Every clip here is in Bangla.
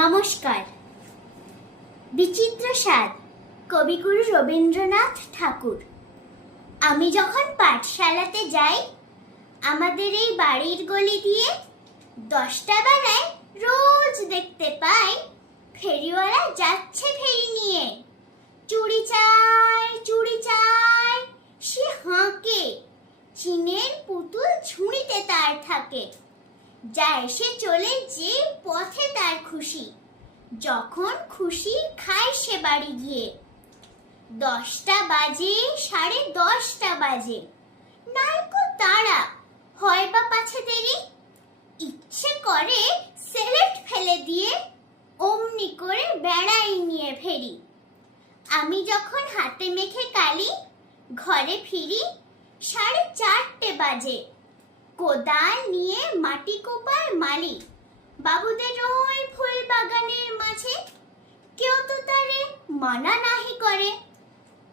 নমস্কার। বিচিত্র স্বাদ, কবিগুরু রবীন্দ্রনাথ ঠাকুর। আমি যখন পাঠশালাতে যাই, আমাদের এই বাড়ির গলি দিয়ে দশটা বেলায় রোজ দেখতে পাই, ফেরিওয়ালা যাচ্ছে ফেরি নিয়ে। চুড়ি চাই চুড়ি চাই সে হাঁকে। চিনের পুতুল ঝুড়িতে তার থাকে। যা এসে চলে যে পথে তার খুশি। যখন খুশি খায় সে বাড়ি গিয়ে। দশটা বাজে, সাড়ে দশটা বাজে। নাইকো তারা, হয় বা পাছে দেরি? ইচ্ছে করে সেলেট ফেলে দিয়ে অমনি করে বেড়াই নিয়ে ফেরি। আমি যখন হাতে মেখে কালি, ঘরে ফিরি, সাড়ে চারটে বাজে। কোদাল নিয়ে মাটি কোপায় মালি বাবুদের ওই ফুল বাগানের মাঝে কেউ তো তারে মানা নাহি করে।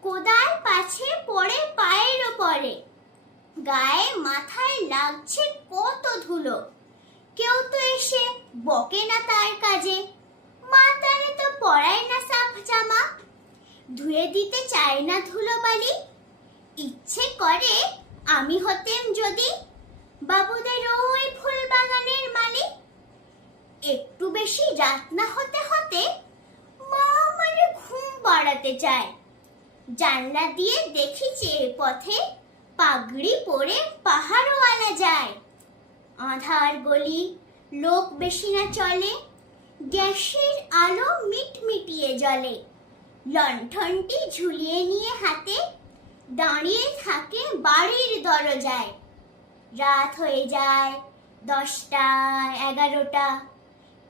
কোদাল পাছে পড়ে পায়ের পরে গায়ে মাথায় লাগছে কত ধুলো। কেউ তো এসে বকে না তার কাজে। মা তারে তো পরায় না সাফ জামা। ধুয়ে দিতে চায় না ধুলো বালি। ইচ্ছে করে আমি হতেম যদি বাবুদের ওই ফুল বাগানের মালিক? একটু বেশি রাত না হতে হতে মা মানে ঘুম বাড়াতে চায় জানলা দিয়ে দেখি যে পথে পাগড়ি পরে পাহাড়ওয়ালা যায়। আধার গলি, লোক বেশি না চলে, গ্যাসের আলো মিটমিটিয়ে জ্বলে। লণ্ঠনটি ঝুলিয়ে নিয়ে হাতে দাঁড়িয়ে থাকে বাড়ির দরজায়। রাত হয়ে যায়, দশটা, এগারোটা।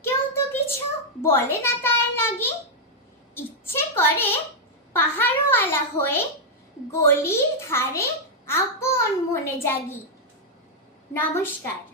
কেউ তো কিছু বলে না তার লাগে ইচ্ছে করে পাহাড়ওয়ালা হয়ে গলির ধারে আপন মনে জাগি। নমস্কার।